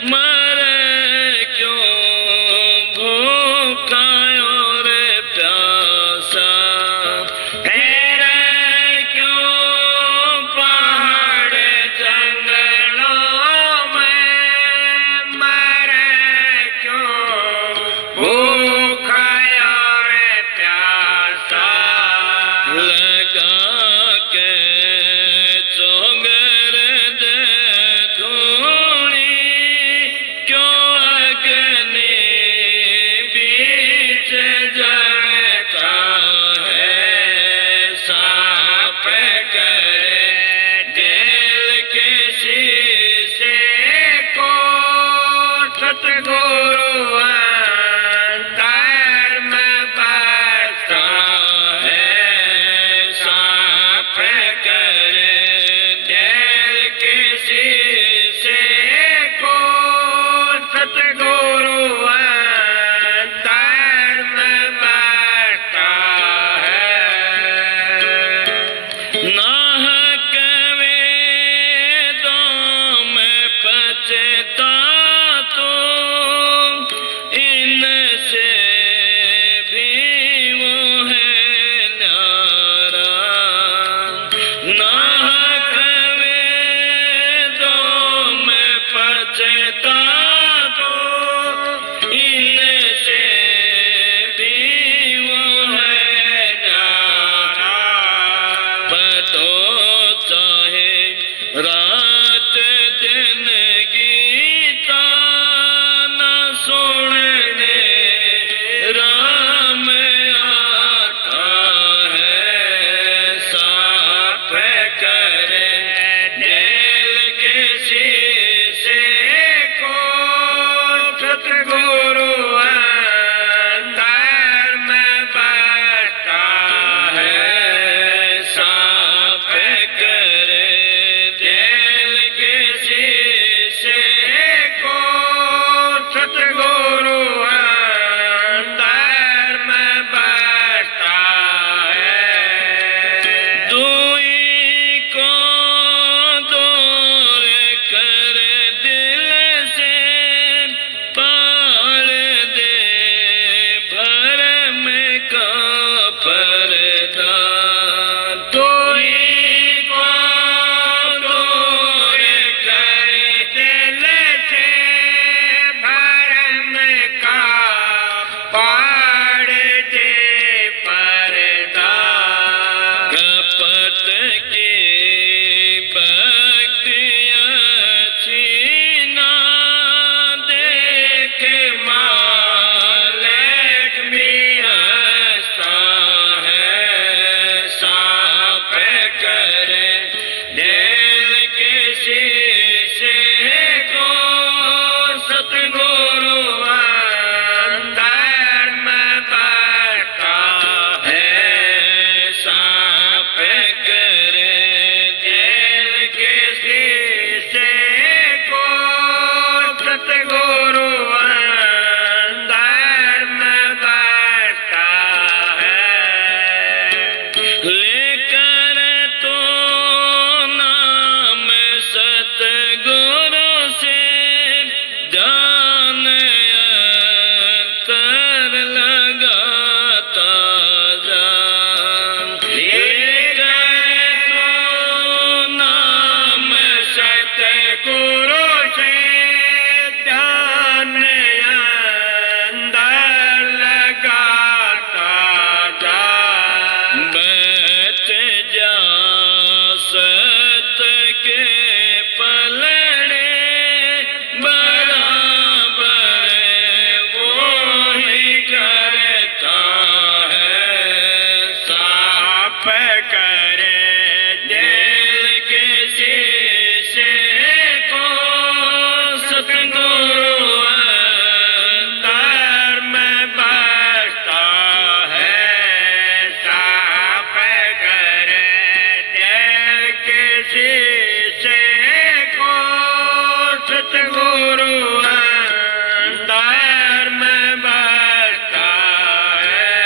मरे क्यों भूखा और प्यासा, हेरे क्यों पहाड़ जंगलों में, मरे क्यों भूखा और प्यासा। लगा के चोंगर दे धूनी, क्यों अग्नि बीच जलता है। साफ करे दिल के शीशे को सतगुरु अंतर में बसता है। साफ करे दिल के शीशे को सतगुरु अंतर में बसता है। नाहक वेदों में पचता तो इनसे भी वो है न्यारा। नाहक वेदों में पचता तो इनसे भी वो है न्यारा। बतो चाहे रात दिन गीता न सुनने राम आता है। साफ करे दिल के शीशे को सतगुरु अंतर में बसता है। साफ करे दिल के शीशे को सतगुरु अंतर में बसता है। दुई को दूर कर दिल से पाल दे भरम का पर्दा। दुई को दूर कर दिल से भरम का पाड़ दे पर्दा। कपट की भक्तियाँ छीना देख मालिक भी हंसता है। साफ करे दिल के शीशे को सतगुरु अंतर में बसता है। साफ करे दिल के शीशे को सतगुरु अंतर में बसता है। लेकर तो नाम सतगुरु से जान अंतर लगाता जान। लेकर तो नाम सतगुरु से ध्यान अंदर लगाता जान। बैठ जा सत के पलड़े बराबर वो ही करता है। साफ करे दिल के शीशे को सतगुरु अंतर में बसता है। साफ करे दिल के शीशे को सतगुरु अंतर में बसता है।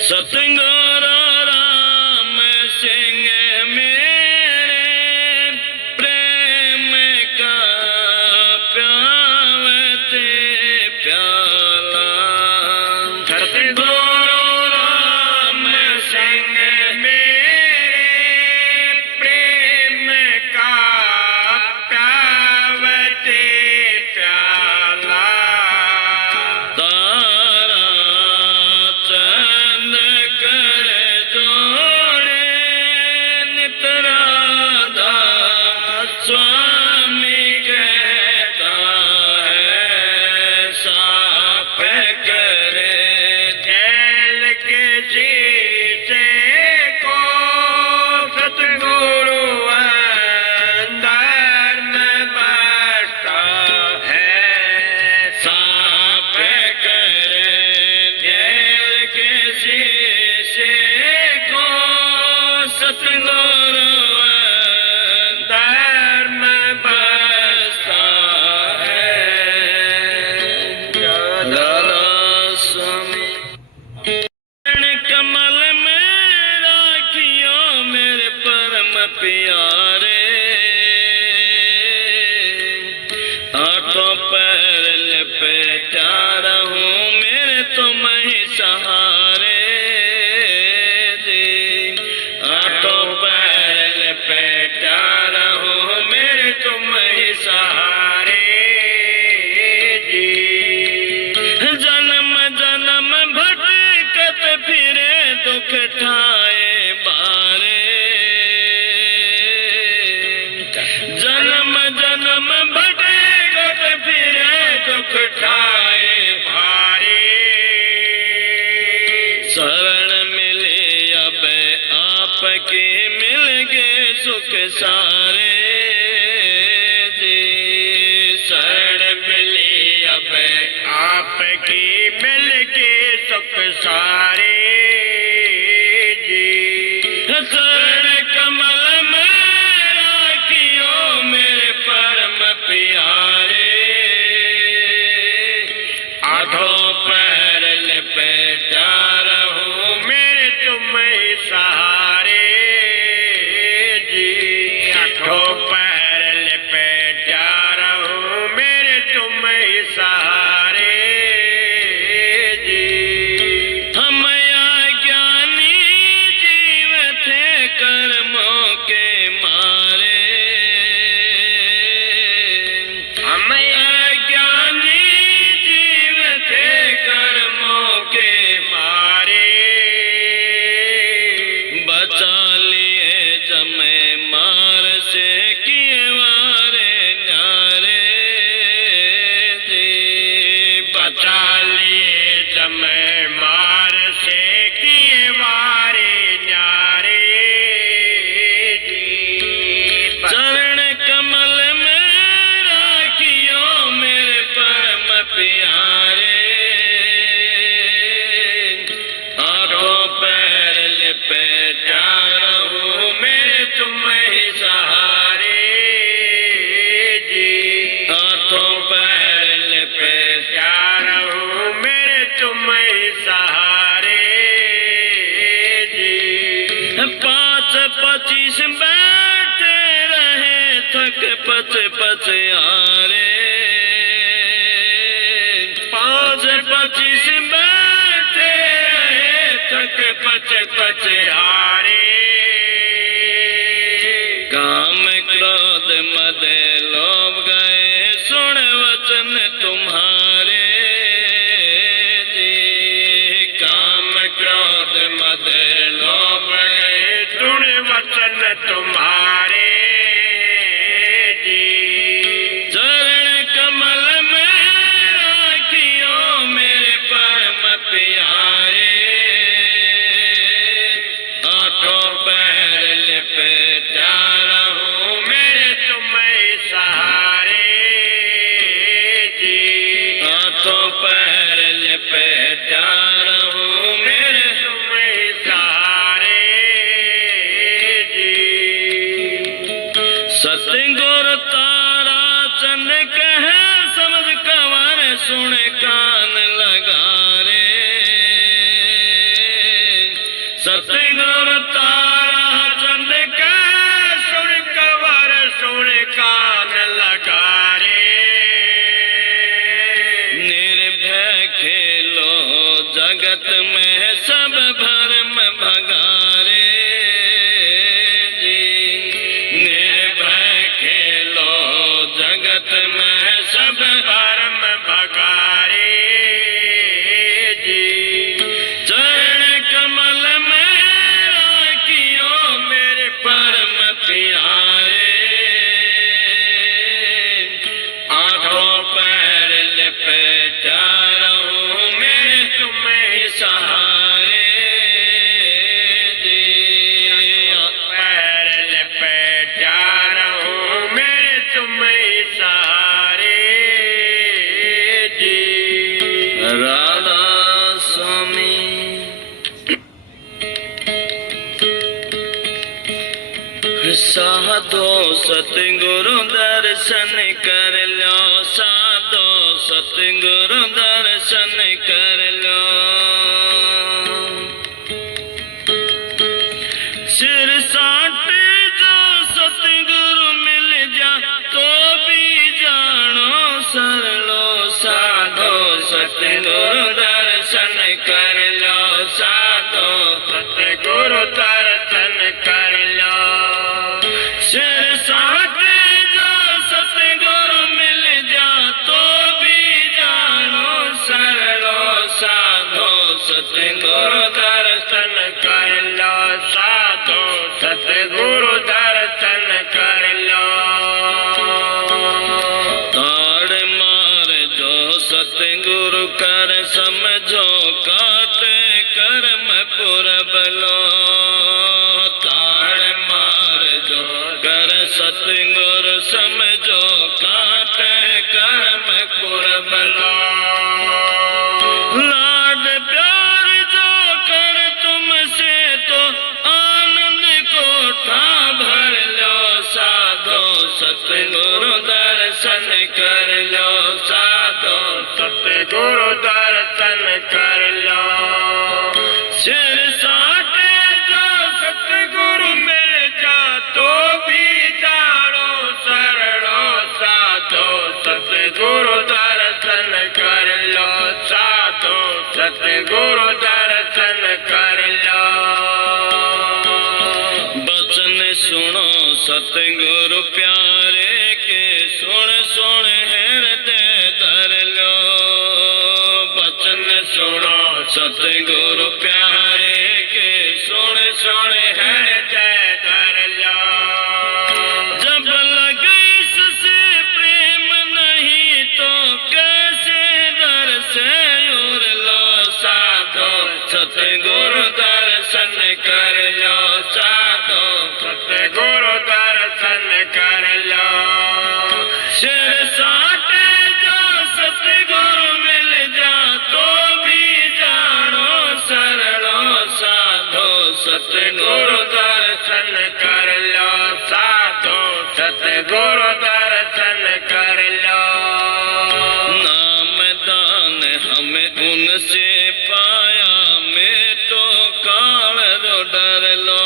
सतगुरु राम सिंह मेरे प्रेम का हाथों पैर लपेटा रहूं मेरे तुम ही सहारे जी। हाथों पैर लपेटा रहूं मेरे तुम ही सहारे जी। जन्म जन्म भटकत फिरे दुख ठाए बारे। जन्म जन्म भटकत फिरे दुख ठाए भारे। शरण मिले अब आपकी मिल गए सुख सारे जी। शरण मिले अब आपकी मिल गए सुख सारे जी। शरण कमल में राखियो मेरे परम प्यारे। हाथों पैर लपेटा रहूं मेरे तुम ही सहारे जी। हाथों पैर लपेटा रहूं मेरे तुम ही सहारे जी। हम अज्ञानी जीव थे कर्मों के मारे। हम अज्ञानी जीव थे कर्मों के मारे। बचा लिए जमे मार से किए वारे न्यारे जी। बचा लिए जमे मार से किए वारे न्यारे जी। चरण कमल में राखियो मेरे परम प्यारे। हाथों पैर लपेटा रहूं मेरे तुम ही सहारे जी। हाथों पैर लपेटा रहूं मेरे तुम ही सहारे जी। 5-25 बैठे रहे थक पच पच आरे। 5-25 बैठे रहे थक पच पच हारे। काम क्रोध मद लोभ गए सुन वचन तुम्हारे जी। काम क्रोध मद लोभ गए सुन वचन तुम्हारे जी। चरण कमल में राखियो मेरे परम प्यारे। हाथों पैर लपेटा रहूं मेरे तुम ही सहारे जी। हाथों पैर लपेटा रहूं मेरे तुम ही सहारे जी। सतगुर तारा चंद कहे समझ कंवर सुन कान लगा रे। सतगुर तारा चंद कहे सुन कंवर सुन कान लगा रे। निर्भय खेलो जगत में सब भरम भगारे जी। निर्भय खेलो जगत में सब भरम भगारे जी। चरण कमल में राखियो मेरे परम प्यारे। हाथों पैर लपेटा रहूं मेरे तुम ही सहारे जी। पैर लपेटा रहूं मेरे तुम ही सहारे जी। राधा स्वामी। साधो सतगुरु दर्शन कर लो। साधो सतगुरु दर्शन कर लो। सिर साट जो सतगुरु मिल जा तो भी जानो सतगुरु दर्शन कर लो साधो सतगुरु दर्शन कर लो ताड़ मार जो सतगुरु कर समझो काटे कर्म पुरब लो ताड़ मार जो कर सतगुरु समझो काटे कर्म पुरब लो लाड प्यार जो कर तुमसे तो आनंद कोठा भर लो साधो सतगुरु दर्शन कर लो साधो सतगुरु दर्शन कर लो सिर साटे जो सतगुरु मिल जा तो भी जानो शरणो साधो सतगुरु दर्शन कर लो साधो सतगुरु दर्शन कर लो बचन सुनो सतगुरु प्यारे के सुन सुन हृदय धर लो बचन सुनो सतगुरु प्यारे के सुन सुन हृदय धर लो जब लगे इससे प्रेम नहीं तो कैसे दर से उड़ लो साधो सतगुरु दर्शन कर लो साधो सतगुरु दर्शन कर लो सिर साटे जो सतगुरु मिल जा तो भी जानो शरणो साधो सतगुरु दर्शन कर लो साधो सतगुरु दर्शन कर लो नाम दान हमें उनसे पाया मैं तो काल रो डर लो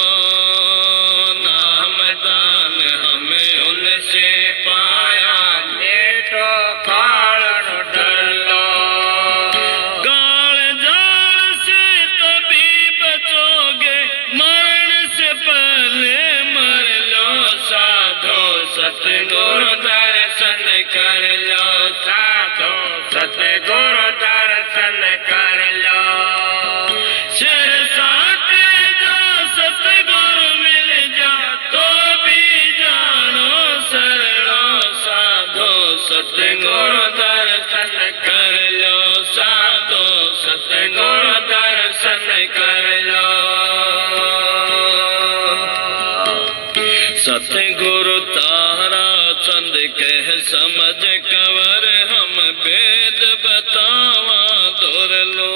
नाम दान हमें उनसे पाया मैं तो काल रो डर लो काल जाल से तभी बचोगे मरण से पहले मर लो साधो सतगुरु दर्शन कर लो साधो सतगुरु दर्शन कर लो सिर साटे जो सतगुरु मिल जा तो भी जानो शरणो साधो सतगुरु दर्शन कर लो साधो सतगुरु दर्शन कर लो सतगुरु तारा चंद कह समझ कवर हम वेद बतावा दूर लो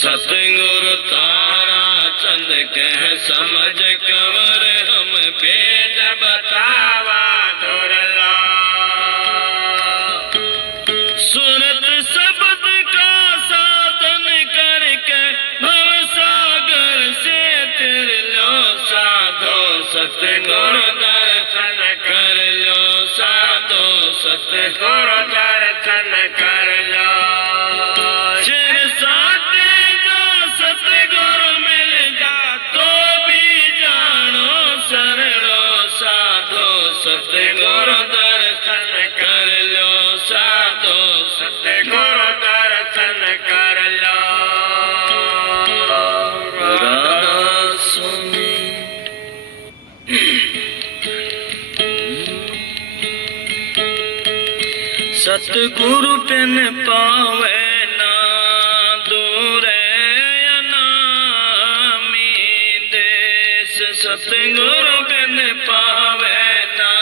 सतगुरु तारा चंद कह समझ कवर हम वेद बतावा दूर लो सुरत शब्द का साधन करके भव सागर से तिर लो साधो सतगुरु दर्शन कर लो साधो सतगुरु दर्शन कर लो सिर साटे जो सतगुरु मिल जा तो भी जानो शरणो साधो सतगुरु दर्शन कर लो साधो सतगुरु दर्शन कर लो राधा सुनी सतगुरु बिन पावे ना दूर अनामी देश सतगुरु बिन पावे ना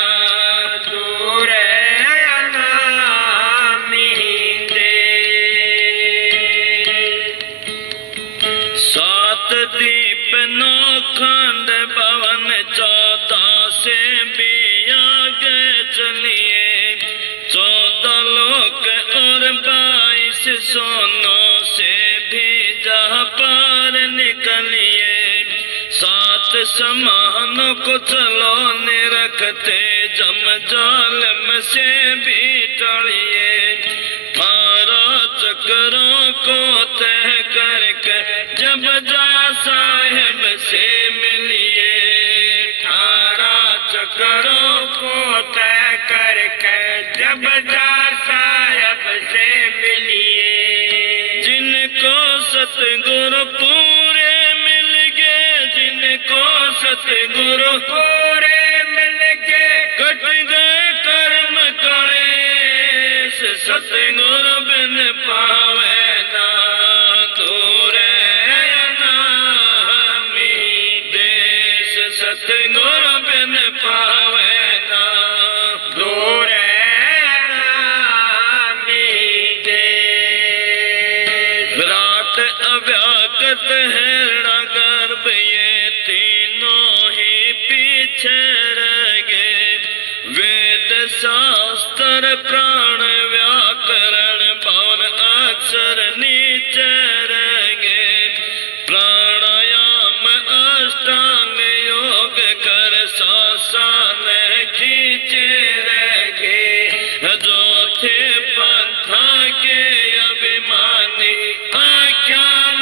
दूर अनामी देश सात दीप नौ खंड भवन 14 से भी आगे चलिए 14 लोक और 22 सोनों से भी जहाँ पार निकलिए 7 समानों को चलो निरखते जम जालम से भी टलिए 12 चक्रों को तय करके जब जा साहिब से मिलिए 18 चक्रों को तय करके जब जा साहिब से मिलिए जिनको सतगुरु पूरे मिल गए, जिनको सतगुरु पूरे मिल गए, कट गए कर्म कलेश, सतगुरु बिन पावे ना दूरे अनामी देश, सतगुरु बिन पावे ना दूरे अव्याकृत हिरणा गर्भ ये तीनों ही पीछे रह गए, वेद शास्त्र प्राण व्याकरण भवन अक्षर नीचे रह गए, प्राणायाम अष्टांग योग कर श्वासन खींचे रह गए, जो थे पंथा के अभिमानी आख्यान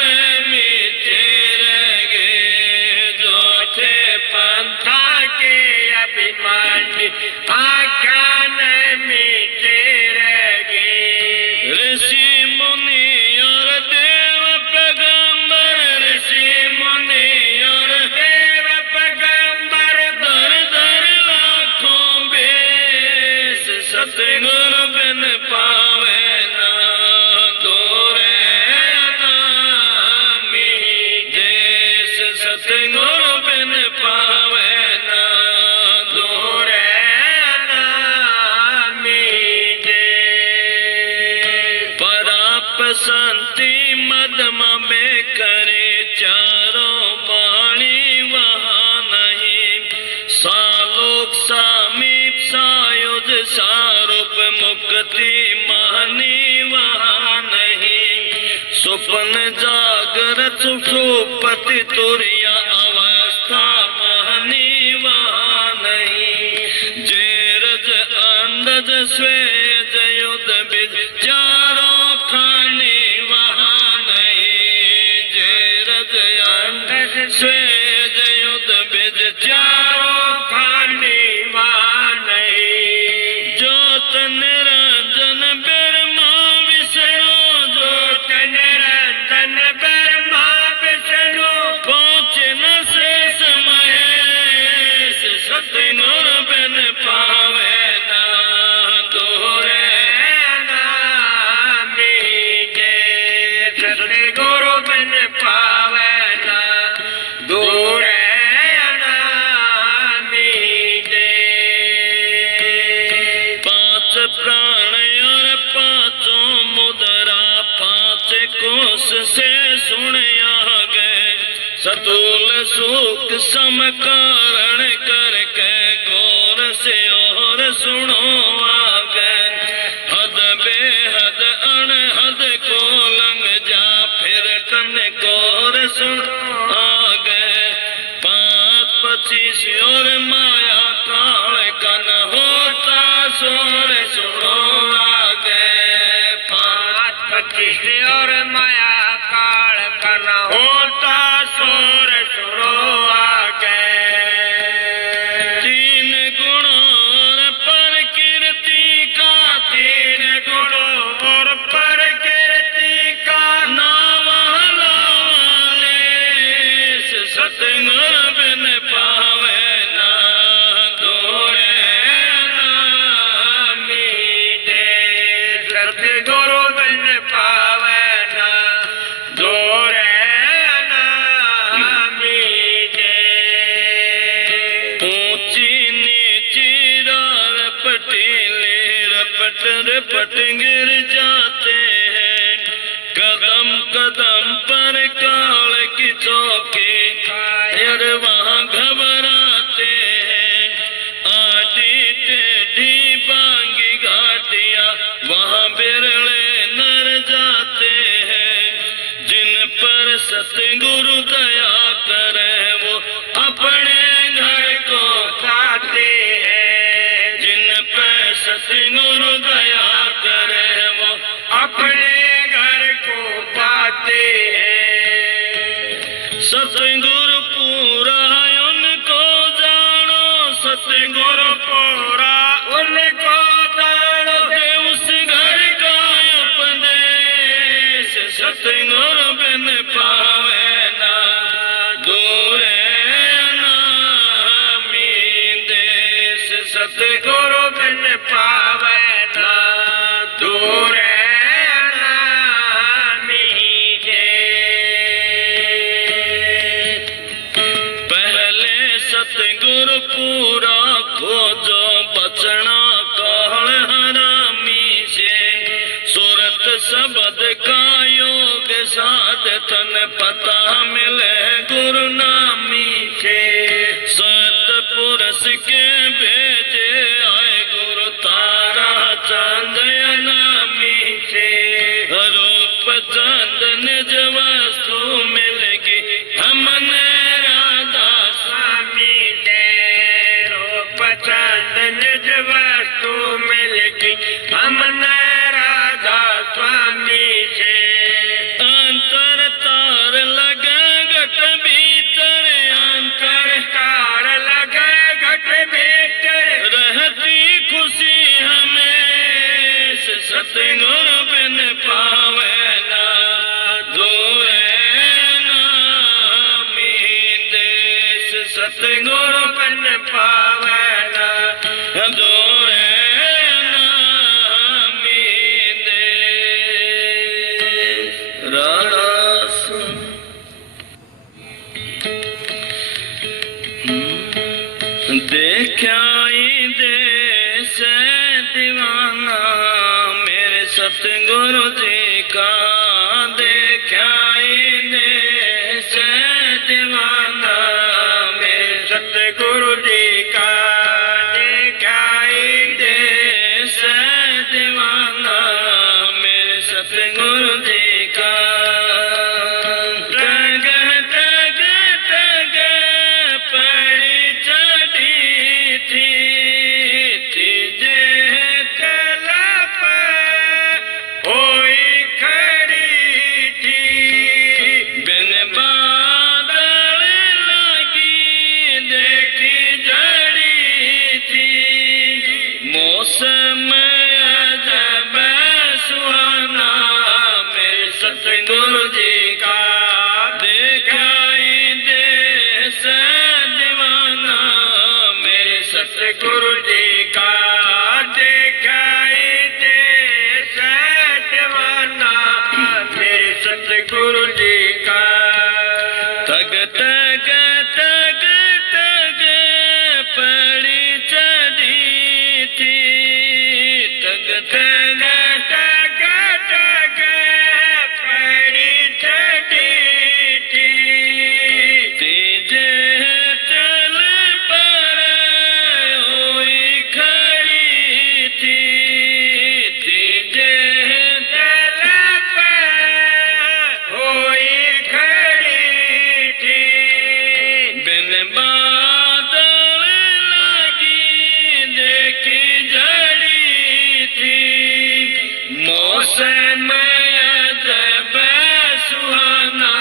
मीठे रह गए, जो थे पंथा के अभिमानी आख्यान मीठे रह गए। ऋषि मुनि और देव पैगंबर, ऋषि मुनि और देव पैगंबर, दर दर लाखों बेस, सतगुरु बिन पावे ना दूरे अनामी देश, सतगुरु बिन पावे ना दूरे अनामी देश। पराप संति मदमा में करे चारों वाणी वहाँ नहीं, सालोक सामीप सायुज सारूप मुक्ति मानी वहाँ नहीं, स्वप्न जागृत सुपति तुरिया अवस्था मानी वहाँ नहीं, जेरज अंडज स्वेज युद्ध बीज चारों खानी वहाँ नहीं, जेरज अंडज स्वेज युद्ध बीज चारों खानी वहाँ नहीं, ज्योत निरंजन ब्रह्मा विष्णु, ज्योत निरंजन ब्रह्मा विष्णु, पहुँचे न शेष महेश, सतगुरु बिन पावे ना दूरे अनामी देश, सतगुरु बिन पावे ना दूरे अनामी देश। पांच प्राण और पांचों मुद्रा, पांच कोश से सुनिया गए, सतुल सुख सम कारण करके गौर से और सुनो आगे, हद बेहद अनहद को लंग जा, फिर तन कौर सुनो आगे, 5-25 और माया काल का न होता सोर सुनो आगे, 5-25 और माया काल का न होता सोर सुनो आगे। तीन गुणों और प्रकृति का, तीन गुणों और प्रकृति का नावा लावाले, सतगुरु बिन पावे ना दूरे अनामी देश, सतगुरु बिन पावे ना दूरे अनामी देश। ऊंची नीची रपटीले रपट रपट गिर जाते हैं, कदम कदम पर काल की चौकी यार वहाँ घबराते हैं, आधी टेढ़ी बांगी घाटियाँ वहाँ बिरले नर जाते हैं, जिन पर सतगुरु दया करे वो अपने घर को पाते हैं, जिन पर सतगुरु दया करे वो अपने घर को पाते हैं। सतगुरु पूरा उनको जानो, सतगुरु पूरा उनको जानो, दे उस घर का उपदेश, सतगुरु बिन शब्द का योग साध तन पता मिले गुरु नामी से सतपुरुष के भेजे आए गुरु तारा चांद नामी से रूप चांद निज वस्तु मिलगी हमने राधा स्वामी से रूप चांद निज वस्तु मिलगी हमने राधा स्वामी से अंतर तार लगे घट भीतर अंतर तार लगे घट भीतर रहती खुशी हमें सतगुरु बिन पावे ना दूर नामी देश सतगुरु बिन पावे ना दूर नामी देश रास देखा देश दीवाना मेरे सतगुरु जी का देखा देश दीवाना मेरे सतगुरु जी का देखा देश दीवाना मेरे सतगुरु जी का टग टग टग पड़ी चढ़ी थी जे चला होई खड़ी थी बिन बादल लगी देखी जड़ी थी मौसम अजब सुहाना मेरे सतगुरु जी का देखाई देश दीवाना मेरे सतगुरु जी का देखाई देश दीवाना मेरे सतगुरु जी का तग तग तग तग पड़ी चढ़ी थी तग तग तग तग पड़ी चढ़ी थी तेजे चल पर हुई खड़ी थी तेजे चल पर हुई खड़ी थी बिन बादल लगी देखी जड़ी थी मौसम अजब सुहाना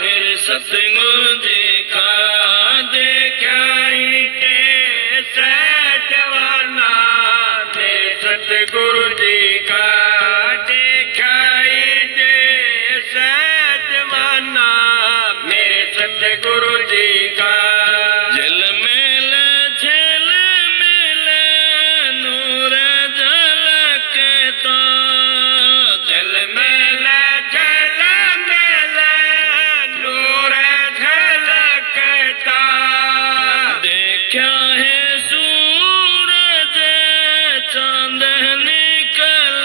मेरे सतगुरु जी का देखाई देश दीवाना मेरे सतगुरु जी का देखाई देश दीवाना मेरे सतगुरु जी का झल मेल नूर झलकता झल मेल नूर झलकता देखा है सूरज चांद निकल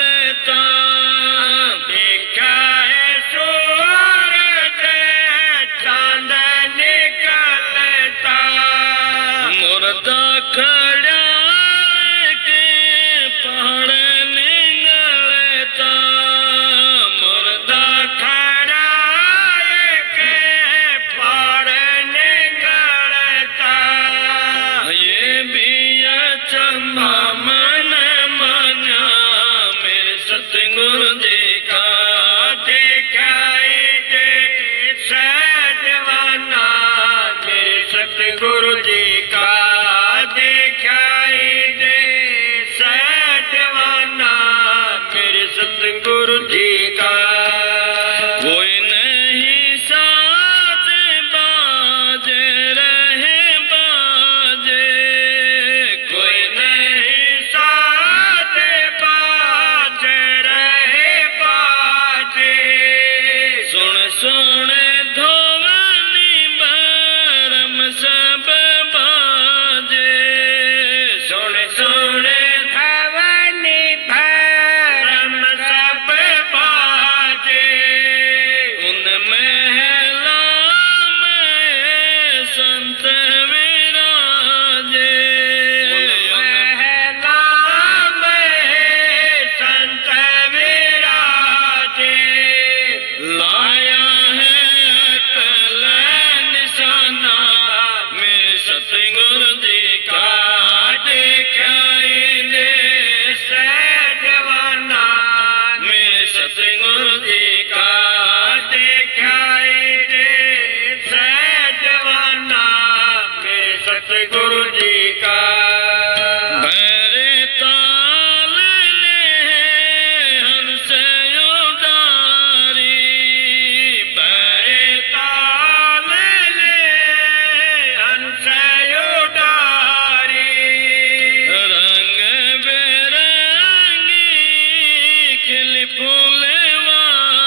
फूलवाड़ी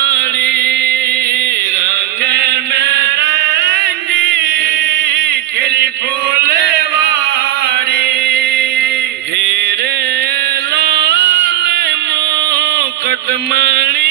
रंग में रंगी खिली फूलवाड़ी हीरे लाल मुकुट मणि